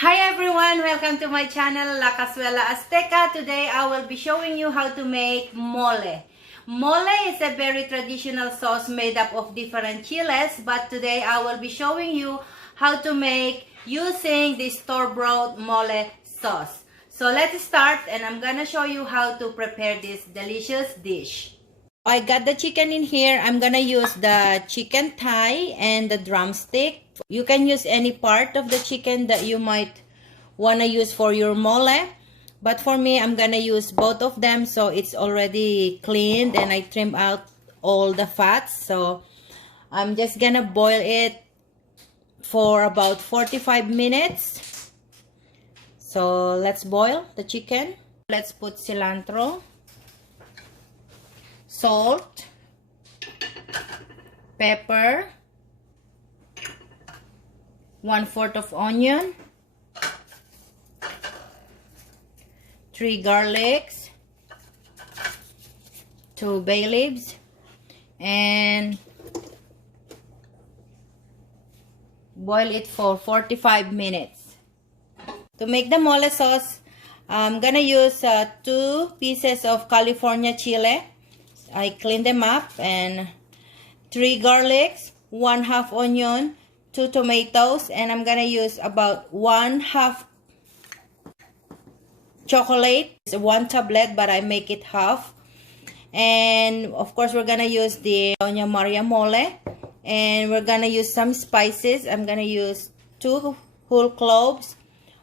Hi everyone! Welcome to my channel, La Cazuela Azteca. Today I will be showing you how to make mole. Mole is a very traditional sauce made up of different chiles, but today I will be showing you how to make using the store-bought mole sauce. So let's start, and I'm gonna show you how to prepare this delicious dish. I got the chicken in here. I'm gonna use the chicken thigh and the drumstick. You can use any part of the chicken that you might wanna use for your mole, but for me, I'm gonna use both of them. So it's already cleaned and I trim out all the fats. So I'm just gonna boil it for about 45 minutes. So let's boil the chicken. Let's put cilantro, salt, pepper, 1/4 of onion, 3 garlics, 2 bay leaves, and boil it for 45 minutes. To make the mole sauce, I'm gonna use 2 pieces of California chile. I clean them up, and 3 garlics, 1/2 onion, 2 tomatoes, and I'm gonna use about 1/2 chocolate. It's 1 tablet, but I make it half. And of course, we're gonna use the Doña mole, and we're gonna use some spices. I'm gonna use 2 whole cloves,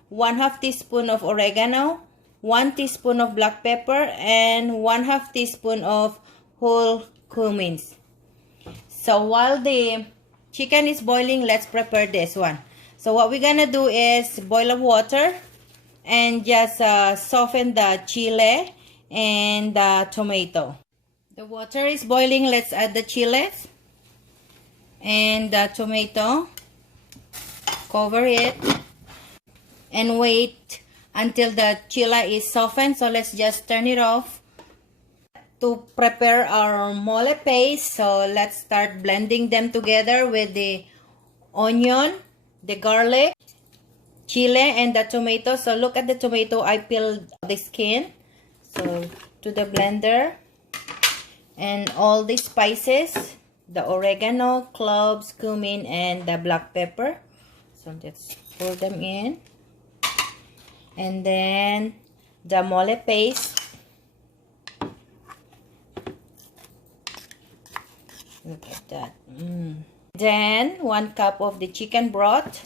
1/2 teaspoon of oregano, 1 teaspoon of black pepper, and 1/2 teaspoon of whole cumin. So while the chicken is boiling, let's prepare this one. So what we're gonna do is boil of water and just soften the chile and the tomato. The water is boiling. Let's add the chiles and the tomato. Cover it and wait until the chile is softened. So let's just turn it off. To prepare our mole paste, so let's start blending them together with the onion, the garlic, chile, and the tomato. So look at the tomato, I peeled the skin. So to the blender, and all the spices, the oregano, cloves, cumin, and the black pepper. So let's pour them in, and then the mole paste. Look at that. Then 1 cup of the chicken broth.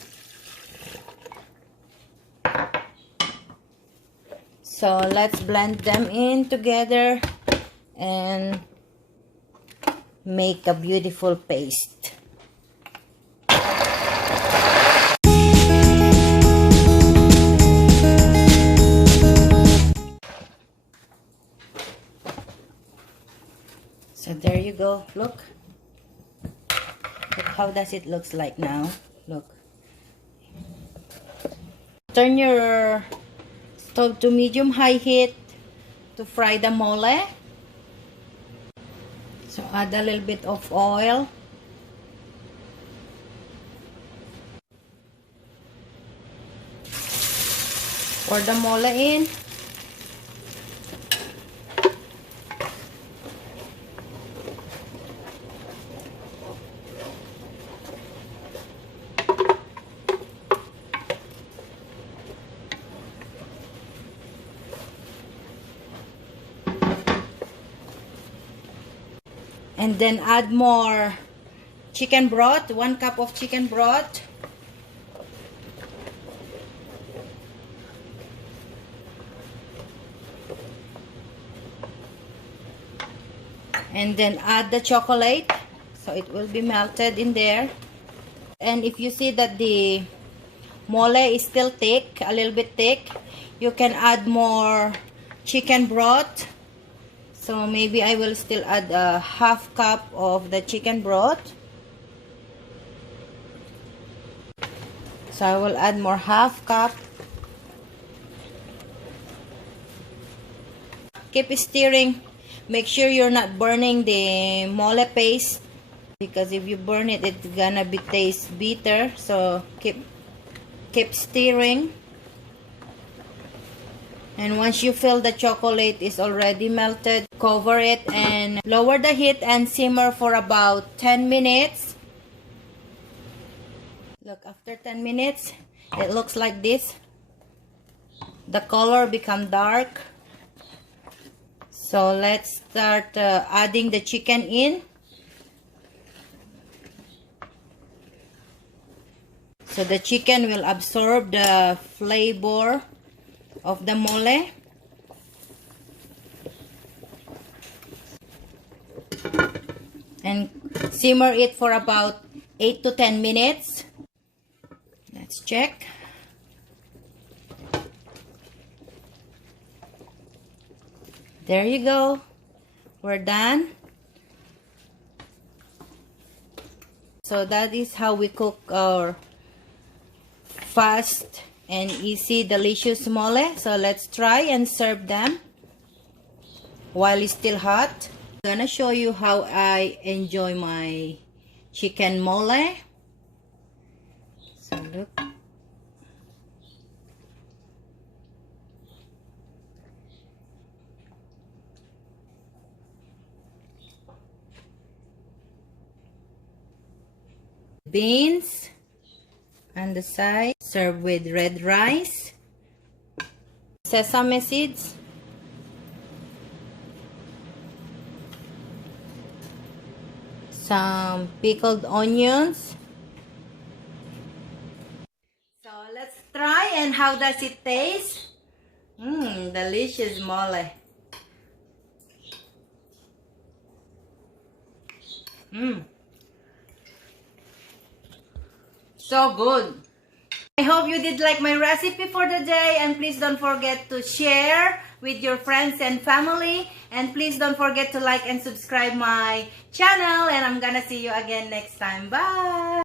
So let's blend them in together and make a beautiful paste. So there you go. Look how does it looks like now. Look, turn your stove to medium high heat to fry the mole. So add a little bit of oil, pour the mole in, and then add more chicken broth, 1 cup of chicken broth. And then add the chocolate, so it will be melted in there. And if you see that the mole is still thick, a little bit thick, you can add more chicken broth. So maybe I will still add a 1/2 cup of the chicken broth. So I will add more 1/2 cup. Keep stirring. Make sure you're not burning the mole paste, because if you burn it, it's gonna be taste bitter. So keep Keep stirring. And once you feel the chocolate is already melted, cover it and lower the heat and simmer for about 10 minutes. Look, after 10 minutes, it looks like this. The color become dark. So let's start adding the chicken in. So the chicken will absorb the flavor of the mole. And simmer it for about 8 to 10 minutes. Let's check. There you go. We're done. So that is how we cook our fast and easy delicious mole. So let's try and serve them while it's still hot. I'm gonna show you how I enjoy my chicken mole. So look. Beans on the side, serve with red rice, sesame seeds, some pickled onions. So let's try, and how does it taste? Delicious mole. So good. I hope you did like my recipe for the day, and please don't forget to share with your friends and family, and please don't forget to like and subscribe my channel, and I'm gonna see you again next time. Bye.